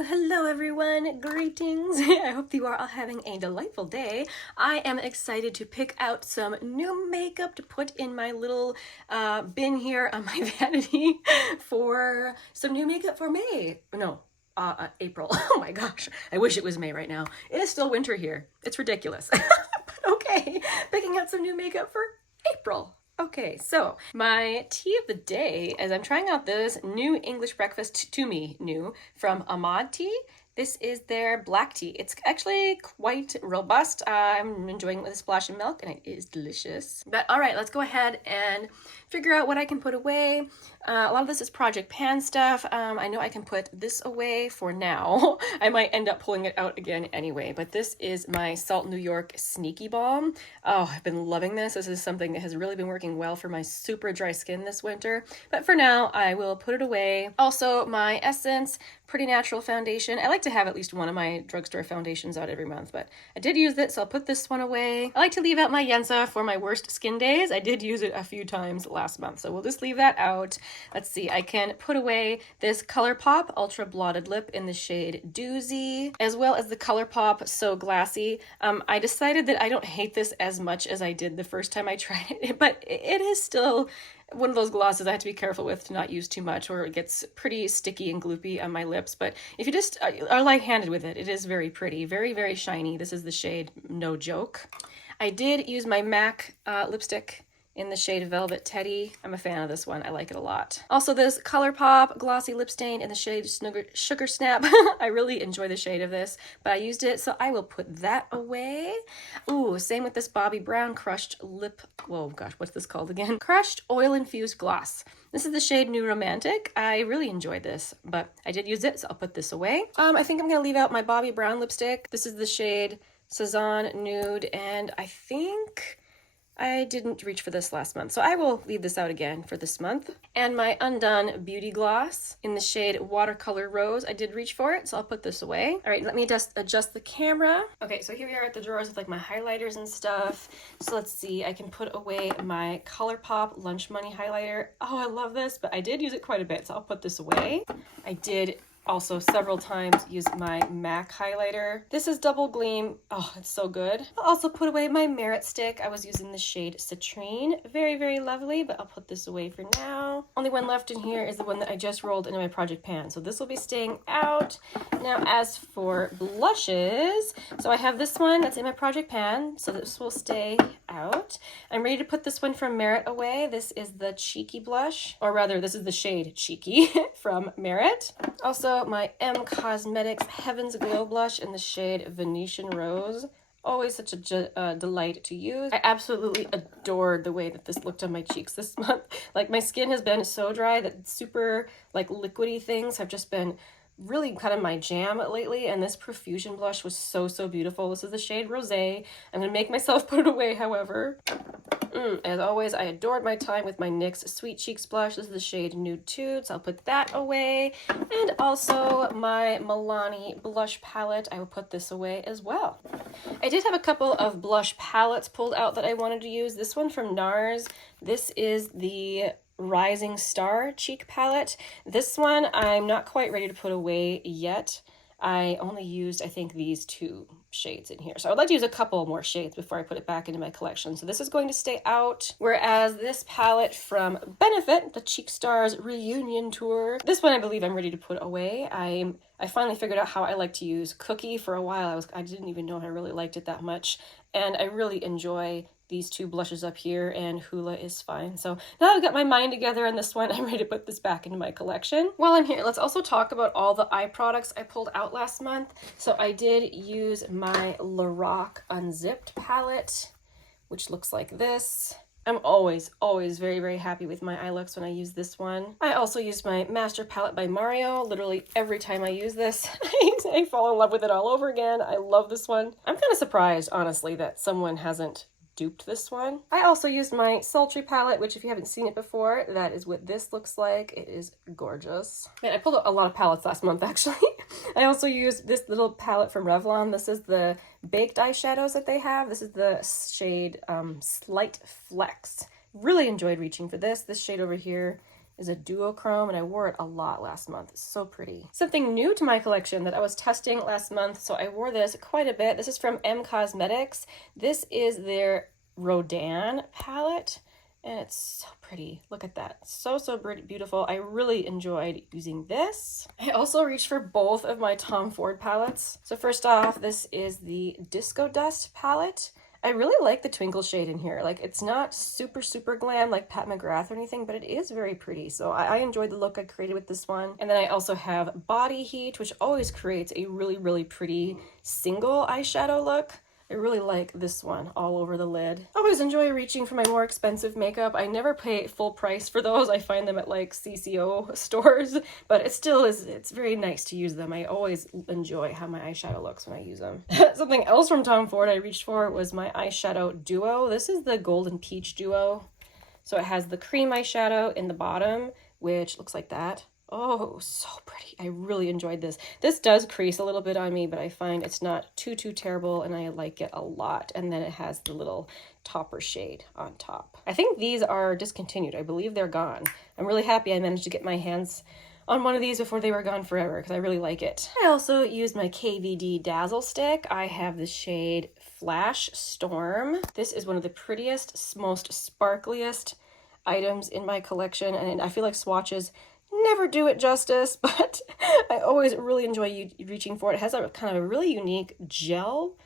Well, hello everyone, greetings. I hope you are all having a delightful day. I am excited to pick out some new makeup to put in my little bin here on my vanity for some new makeup for May. No, April. Oh my gosh, I wish it was May right now. It is still winter here. It's ridiculous. But okay, picking out some new makeup for April. Okay, so my tea of the day is I'm trying out this new English breakfast, to me new, from Ahmad Tea. This is their black tea. It's actually quite robust. I'm enjoying it with a splash of milk and it is delicious. But all right, let's go ahead and figure out what I can put away. A lot of this is Project Pan stuff. I know I can put this away for now. I might end up pulling it out again anyway, but this is my Salt New York Sneaky Balm. Oh, I've been loving this. This is something that has really been working well for my super dry skin this winter, but for now I will put it away. Also, my Essence Pretty Natural foundation. I like to have at least one of my drugstore foundations out every month, but I did use it, so I'll put this one away. I like to leave out my Yensa for my worst skin days. I did use it a few times last month, so we'll just leave that out. Let's see, I can put away this ColourPop Ultra Blotted Lip in the shade Doozy, as well as the ColourPop So Glassy. I decided that I don't hate this as much as I did the first time I tried it, but it is still one of those glosses I have to be careful with to not use too much or it gets pretty sticky and gloopy on my lips. But if you just are light-handed with it, it is very pretty, very, very shiny. This is the shade No Joke. I did use my MAC lipstick in the shade Velvet Teddy. I'm a fan of this one. I like it a lot. Also this ColourPop Glossy Lip Stain in the shade Sugar Snap. I really enjoy the shade of this, but I used it, so I will put that away. Ooh, same with this Bobbi Brown Crushed Lip... Whoa, gosh, what's this called again? Crushed Oil Infused Gloss. This is the shade New Romantic. I really enjoyed this, but I did use it, so I'll put this away. I think I'm going to leave out my Bobbi Brown lipstick. This is the shade Cezanne Nude, and I think I didn't reach for this last month, so I will leave this out again for this month. And my Undone Beauty Gloss in the shade Watercolor Rose. I did reach for it, so I'll put this away. All right, let me just adjust the camera. Okay, so here we are at the drawers with like my highlighters and stuff. So let's see, I can put away my ColourPop Lunch Money highlighter. Oh, I love this, but I did use it quite a bit, so I'll put this away. I did also several times use my MAC highlighter. This is Double Gleam. Oh, it's so good. I'll also put away my Merit stick. I was using the shade Citrine. Very, very lovely, but I'll put this away for now. Only one left in here is the one that I just rolled into my Project Pan, so this will be staying out. Now, as for blushes, so I have this one that's in my Project Pan, so this will stay out. I'm ready to put this one from Merit away. This is the Cheeky blush, or rather, this is the shade Cheeky from Merit. Also, my M Cosmetics Heaven's Glow blush in the shade Venetian Rose. Always such a delight to use. I absolutely adored the way that this looked on my cheeks this month. Like, my skin has been so dry that super like liquidy things have just been really kind of my jam lately, and this Profusion blush was so, so beautiful. This is the shade Rosé. I'm gonna make myself put it away, however. As always, I adored my time with my NYX Sweet Cheeks blush. This is the shade Nude Tude, so I'll put that away. And also my Milani blush palette. I will put this away as well. I did have a couple of blush palettes pulled out that I wanted to use. This one from NARS. This is the Rising Star cheek palette. This one I'm not quite ready to put away yet. I only used, I think, these two shades in here. So I would like to use a couple more shades before I put it back into my collection. So this is going to stay out. Whereas this palette from Benefit, the Cheek Stars Reunion Tour, this one I believe I'm ready to put away. I finally figured out how I like to use Cookie. For a while I didn't even know I really liked it that much. And I really enjoy these two blushes up here, and Hula is fine. So now I've got my mind together on this one, I'm ready to put this back into my collection. While I'm here, let's also talk about all the eye products I pulled out last month. So I did use my Lorac Unzipped palette, which looks like this. I'm always very, very happy with my eye looks when I use this one. I also used my Master Palette by Mario. Literally every time I use this, I fall in love with it all over again. I love this one. I'm kind of surprised, honestly, that someone hasn't duped this one. I also used my Sultry palette, which if you haven't seen it before, that is what this looks like. It is gorgeous. Man, I pulled a lot of palettes last month, actually. I also used this little palette from Revlon. This is the baked eyeshadows that they have. This is the shade Slight Flex. Really enjoyed reaching for this. This shade over here is a duochrome, and I wore it a lot last month. It's so pretty. Something new to my collection that I was testing last month, so I wore this quite a bit. This is from M Cosmetics. This is their Rodin palette, and it's so pretty. Look at that. So pretty, beautiful. I really enjoyed using this. I also reached for both of my Tom Ford palettes. So first off, this is the Disco Dust palette. I really like the twinkle shade in here. Like, it's not super glam like Pat McGrath or anything, but it is very pretty. So I enjoyed the look I created with this one. And then I also have Body Heat, which always creates a really pretty single eyeshadow look. I really like this one all over the lid. I always enjoy reaching for my more expensive makeup. I never pay full price for those. I find them at like CCO stores, but it still is, it's very nice to use them. I always enjoy how my eyeshadow looks when I use them. Something else from Tom Ford I reached for was my eyeshadow duo. This is the Golden Peach duo. So it has the cream eyeshadow in the bottom, which looks like that. Oh, so pretty. I really enjoyed this. This does crease a little bit on me, but I find it's not too terrible, and I like it a lot. And then it has the little topper shade on top. I think these are discontinued. I believe they're gone. I'm really happy I managed to get my hands on one of these before they were gone forever, because I really like it. I also used my KVD Dazzle stick. I have the shade Flash Storm. This is one of the prettiest, most sparkliest items in my collection, and I feel like swatches never do it justice, but I always really enjoy reaching for it. It has a kind of a really unique gel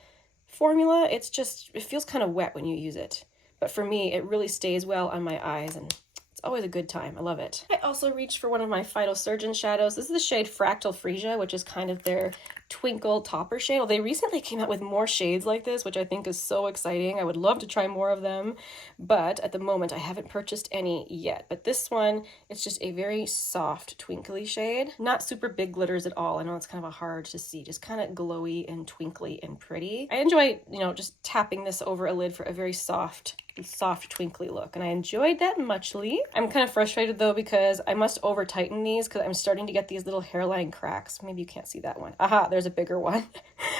formula. It's just, it feels kind of wet when you use it. But for me, it really stays well on my eyes, and it's always a good time. I love it. I also reached for one of my Phytosurgence shadows. This is the shade Fractal Freesia, which is kind of their twinkle topper shade. Well, they recently came out with more shades like this, which I think is so exciting. I would love to try more of them, but at the moment I haven't purchased any yet. But this one, it's just a very soft twinkly shade. Not super big glitters at all. I know it's kind of hard to see, just kind of glowy and twinkly and pretty. I enjoy, you know, just tapping this over a lid for a very soft twinkly look, and I enjoyed that muchly. I'm kind of frustrated though, because I must over tighten these because I'm starting to get these little hairline cracks. Maybe you can't see that one. Aha, there's a bigger one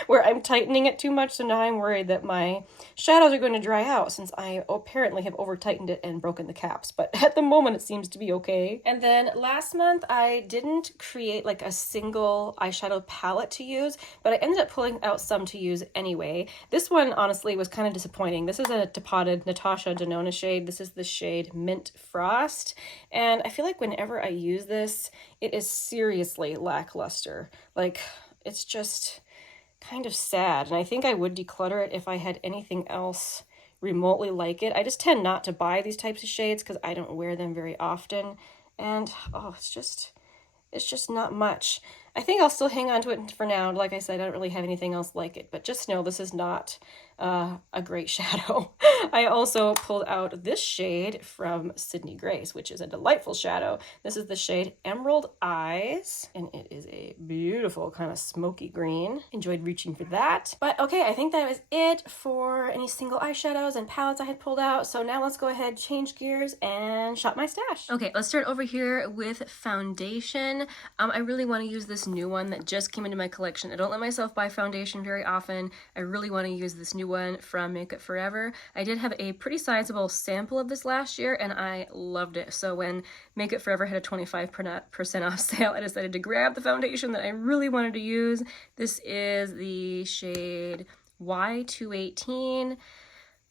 where I'm tightening it too much, so now I'm worried that my shadows are going to dry out since I apparently have over tightened it and broken the caps, but at the moment it seems to be okay. And then last month I didn't create like a single eyeshadow palette to use, but I ended up pulling out some to use anyway. This one honestly was kind of disappointing. This is a depotted Natasha Denona shade. This is the shade Mint Frost, and I feel like whenever I use this, it is seriously lackluster. Like, it's just kind of sad, and I think I would declutter it if I had anything else remotely like it. I just tend not to buy these types of shades because I don't wear them very often, and oh, it's just not much. I think I'll still hang on to it for now. Like I said, I don't really have anything else like it, but just know this is not a great shadow. I also pulled out this shade from Sydney Grace, which is a delightful shadow. This is the shade Emerald Eyes, and it is a beautiful kind of smoky green. Enjoyed reaching for that. But okay, I think that was it for any single eyeshadows and palettes I had pulled out. So now let's go ahead, change gears, and shop my stash. Okay, let's start over here with foundation. I really want to use this new one that just came into my collection. I don't let myself buy foundation very often. I really want to use this new one from Makeup Forever. I did have a pretty sizable sample of this last year, and I loved it. So when Makeup Forever had a 25% off sale, I decided to grab the foundation that I really wanted to use. This is the shade Y218.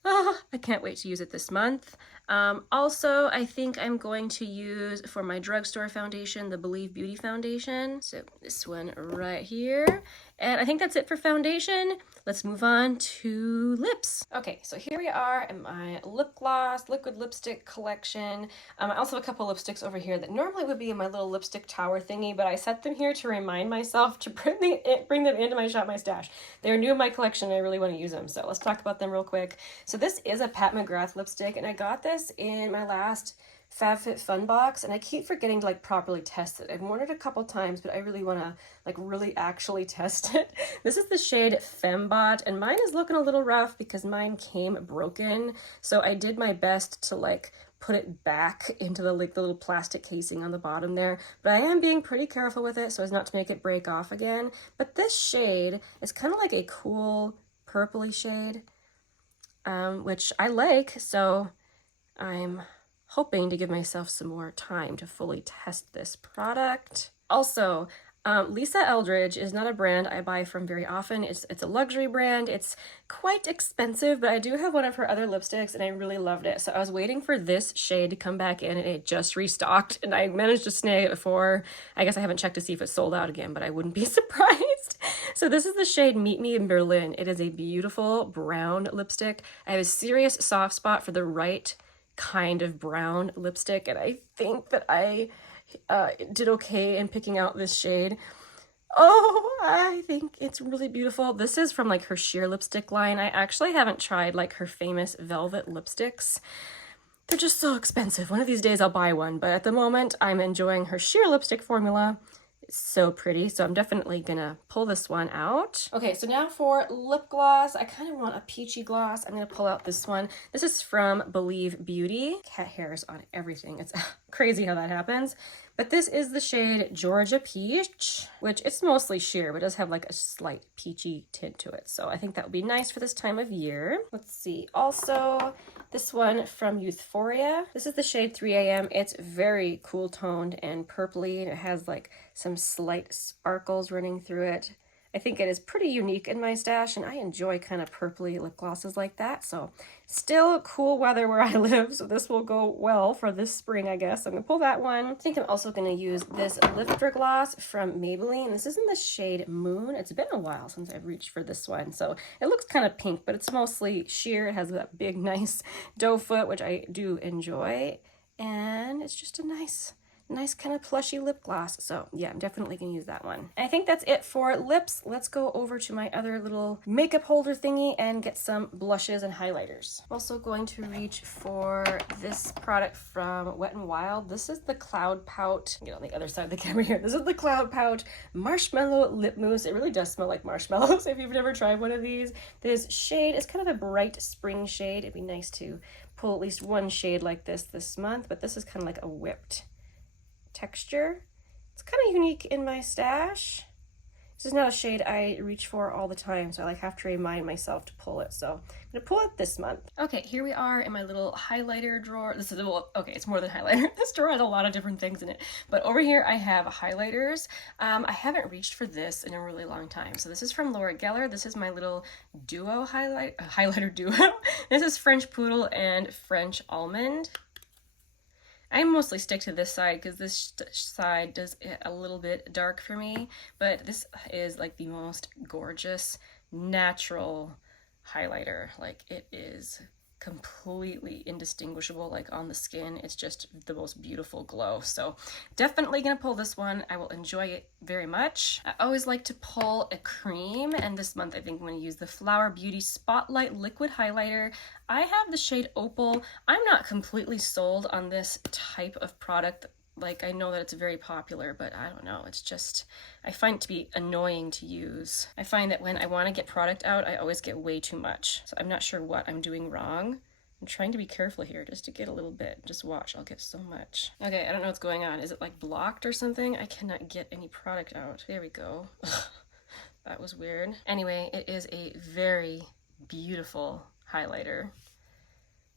I can't wait to use it this month. Also, I think I'm going to use for my drugstore foundation, the Believe Beauty foundation. So this one right here. And I think that's it for foundation. Let's move on to lips. Okay, so here we are in my lip gloss, liquid lipstick collection. I also have a couple lipsticks over here that normally would be in my little lipstick tower thingy, but I set them here to remind myself to bring them into my Shop My Stash. They're new in my collection and I really want to use them, so let's talk about them real quick. So this is a Pat McGrath lipstick, and I got this in my last FabFitFun box, and I keep forgetting to like properly test it. I've worn it a couple times, but I really want to like really actually test it. This is the shade FemmeBot, and mine is looking a little rough because mine came broken. So I did my best to like put it back into the like the little plastic casing on the bottom there, but I am being pretty careful with it so as not to make it break off again. But this shade is kind of like a cool purpley shade, which I like, so I'm hoping to give myself some more time to fully test this product. Also, Lisa Eldridge is not a brand I buy from very often. It's a luxury brand. It's quite expensive, but I do have one of her other lipsticks and I really loved it. So I was waiting for this shade to come back in and it just restocked and I managed to snag it before. I guess I haven't checked to see if it's sold out again, but I wouldn't be surprised. So this is the shade Meet Me in Berlin. It is a beautiful brown lipstick. I have a serious soft spot for the right kind of brown lipstick and I think that I did okay in picking out this shade. Oh, I think it's really beautiful. This is from like her sheer lipstick line. I actually haven't tried like her famous velvet lipsticks. They're just so expensive. One of these days I'll buy one, but at the moment I'm enjoying her sheer lipstick formula. It's so pretty, so I'm definitely gonna pull this one out. Okay, so now for lip gloss. I kind of want a peachy gloss. I'm gonna pull out this one. This is from Believe Beauty. Cat hairs on everything. It's crazy how that happens. But this is the shade Georgia Peach, which it's mostly sheer, but does have like a slight peachy tint to it. So I think that would be nice for this time of year. Let's see. Also, this one from Youthforia. This is the shade 3 AM. It's very cool toned and purpley, and it has like some slight sparkles running through it. I think it is pretty unique in my stash, and I enjoy kind of purpley lip glosses like that. So still cool weather where I live, so this will go well for this spring, I guess. I'm gonna pull that one. I think I'm also gonna use this lifter gloss from Maybelline. This is in the shade Moon. It's been a while since I've reached for this one, so it looks kind of pink, but it's mostly sheer. It has that big, nice doe foot, which I do enjoy, and it's just a nice kind of plushy lip gloss. So yeah, I'm definitely gonna use that one. I think that's it for lips. Let's go over to my other little makeup holder thingy and get some blushes and highlighters. Also going to reach for this product from Wet n Wild. This is the Cloud Pout. Get on the other side of the camera here. This is the Cloud Pout Marshmallow Lip Mousse. It really does smell like marshmallows if you've never tried one of these. This shade is kind of a bright spring shade. It'd be nice to pull at least one shade like this month, but this is kind of like a whipped texture. It's kind of unique in my stash. This is not a shade I reach for all the time, so I like have to remind myself to pull it. So I'm gonna pull it this month. Okay, here we are in my little highlighter drawer. This is, well, okay, it's more than highlighter. This drawer has a lot of different things in it. But over here I have highlighters. I haven't reached for this in a really long time. So this is from Laura Geller. This is my little duo highlighter duo. This is French Poodle and French Almond. I mostly stick to this side because this side does get a little bit dark for me, but this is like the most gorgeous natural highlighter. Like, it is completely indistinguishable, like on the skin. It's just the most beautiful glow. So definitely gonna pull this one. I will enjoy it very much. I always like to pull a cream, and this month I think I'm gonna use the Flower Beauty Spotlight Liquid Highlighter. I have the shade Opal. I'm not completely sold on this type of product. Like, I know that it's very popular, but I don't know. It's just, I find it to be annoying to use. I find that when I want to get product out, I always get way too much. So I'm not sure what I'm doing wrong. I'm trying to be careful here just to get a little bit. Just watch, I'll get so much. Okay, I don't know what's going on. Is it like blocked or something? I cannot get any product out. There we go. That was weird. Anyway, it is a very beautiful highlighter.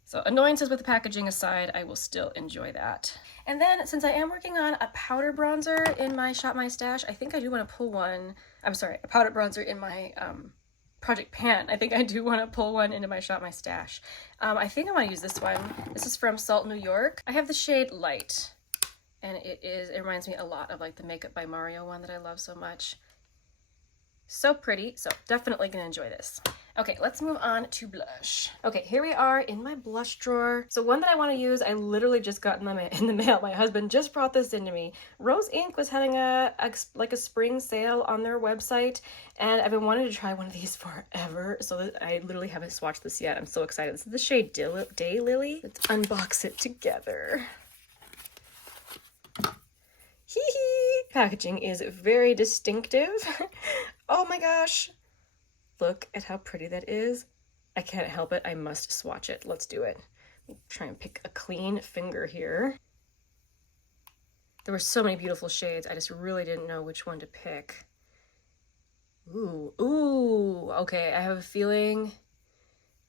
So annoyances with the packaging aside, I will still enjoy that. And then since I am working on a powder bronzer in my Shop My Stash, I think I do want to pull one, I'm sorry, a powder bronzer in my Project Pan. I think I do want to pull one into my Shop My Stash. I think I want to use this one. This is from Salt New York. I have the shade Light, and it reminds me a lot of like the Makeup by Mario one that I love so much. So pretty, so definitely gonna enjoy this. Okay, let's move on to blush. Okay, here we are in my blush drawer. So one that I want to use, I literally just got in the mail. My husband just brought this into me. Rose Inc was having a spring sale on their website, and I've been wanting to try one of these forever. So I literally haven't swatched this yet. I'm so excited. This is the shade Daylily. Let's unbox it together. Hee hee! Packaging is very distinctive. Oh my gosh! Look at how pretty that is. I can't help it. I must swatch it. Let's do it. Try and pick a clean finger here. There were so many beautiful shades. I just really didn't know which one to pick. Ooh, okay. I have a feeling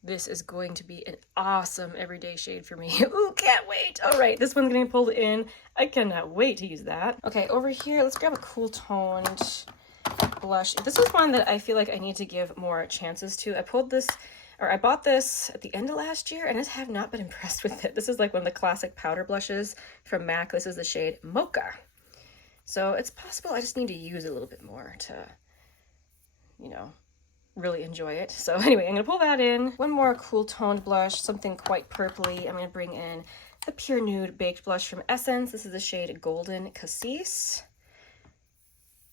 this is going to be an awesome everyday shade for me. Ooh, can't wait. All right, this one's getting pulled in. I cannot wait to use that. Okay, over here, let's grab a cool toned blush. This is one that I feel like I need to give more chances to. I bought this at the end of last year and I have not been impressed with it. This is like one of the classic powder blushes from MAC. This is the shade Mocha. So it's possible I just need to use it a little bit more to, you know, really enjoy it. So anyway, I'm gonna pull that in. One more cool toned blush, something quite purpley. I'm gonna bring in the Pure Nude Baked Blush from Essence. This is the shade Golden Cassis.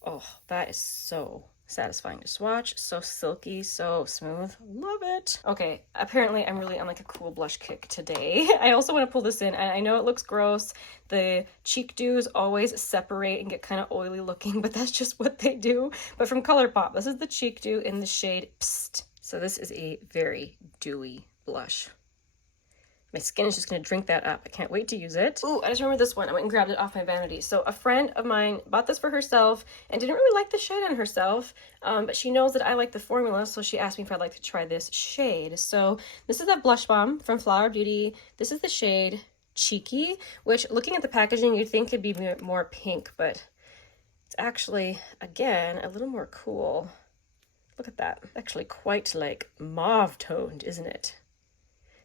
Oh, that is so satisfying to swatch. So silky, so smooth. Love it. Okay, apparently I'm really on like a cool blush kick today. I also want to pull this in, and I know it looks gross. The cheek dews always separate and get kind of oily looking, but that's just what they do. But from ColourPop, this is the cheek dew in the shade Psst. So this is a very dewy blush. My skin is just going to drink that up. I can't wait to use it. Ooh, I just remember this one. I went and grabbed it off my vanity. So a friend of mine bought this for herself and didn't really like the shade on herself, but she knows that I like the formula, so she asked me if I'd like to try this shade. So this is that blush bomb from Flower Beauty. This is the shade Cheeky, which looking at the packaging, you'd think it'd be more pink, but it's actually, again, a little more cool. Look at that. Actually quite like mauve toned, isn't it?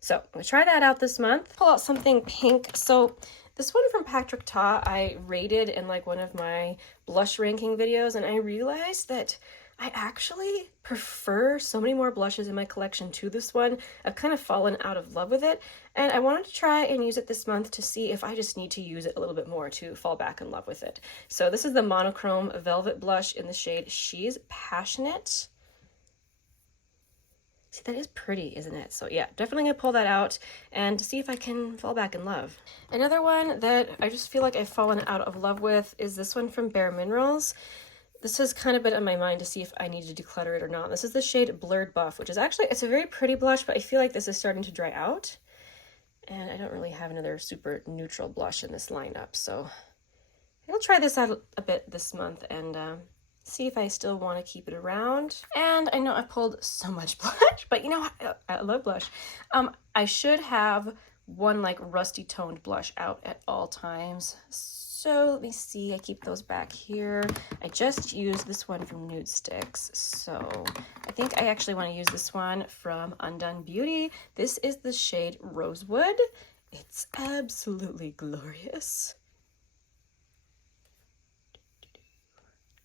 So I'm gonna try that out this month. Pull out something pink. So this one from Patrick Ta I rated in like one of my blush ranking videos, and I realized that I actually prefer so many more blushes in my collection to this one. I've kind of fallen out of love with it, and I wanted to try and use it this month to see if I just need to use it a little bit more to fall back in love with it. So this is the Monochrome Velvet Blush in the shade She's Passionate. See, that is pretty, isn't it? So yeah, definitely gonna pull that out and see if I can fall back in love. Another one that I just feel like I've fallen out of love with is this one from Bare Minerals. This has kind of been on my mind to see if I need to declutter it or not. This is the shade Blurred Buff, which is actually, it's a very pretty blush, but I feel like this is starting to dry out. And I don't really have another super neutral blush in this lineup, so I'll try this out a bit this month and see if I still want to keep it around. And I know I pulled so much blush, but you know, I love blush. I should have one like rusty toned blush out at all times. So let me see, I keep those back here. I just used this one from Nude Sticks, so I think I actually want to use this one from Undone Beauty. This is the shade Rosewood. It's absolutely glorious.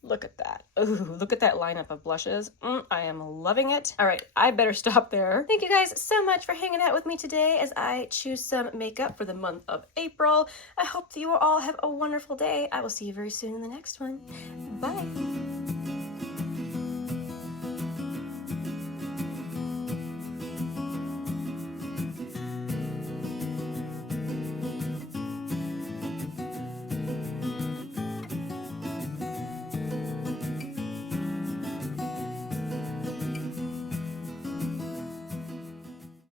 Look at that. Ooh, look at that lineup of blushes. I am loving it. All right, I better stop there. Thank you guys so much for hanging out with me today as I choose some makeup for the month of April. I hope that you all have a wonderful day. I will see you very soon in the next one. Bye.